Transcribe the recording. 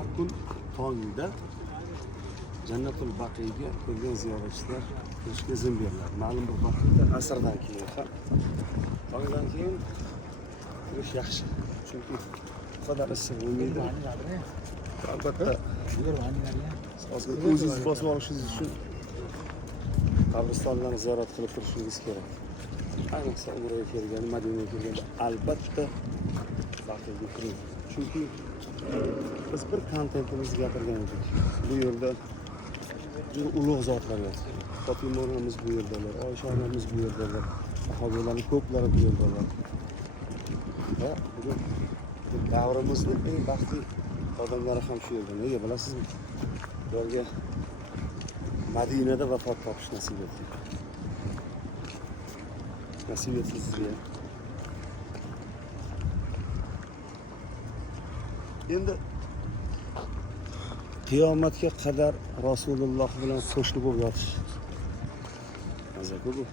har kun tongda Jannatul Baqiyga kelgan ziyoratchilar kirishga izn beriladi. Ma'lum bir vaqtda asrdan keyin ham tongdan keyin kirish yaxshi. Chunki bu qadar issiq bo'lmaydi. Albatta o'zingiz bosib olishingiz uchun qabristonlarni ziyorat qilib turishingiz kerak. Ayniqsa Umraga kelgan, Madinaga kelganda albatta Baqiyga kiring. Chunki biz bir kontentimizni gapirgan edik. Bu yerda juda ulug' zotlar yotibdi. Fatima onamiz bu yerdalar, Oysha onamiz bu yerdalar, sahobalarning ko'plari bu yerdalar. Va bugun davrimizning eng baxtli odamlari ham shu yerda. Nega bilasizmi? Ularga Madinada vafot topish nasib etdi. Nasib etdi sizga. Endi qiyomatga qadar Rasululloh bilan qo'shni bo'lib yotish. Mazza-ku bu.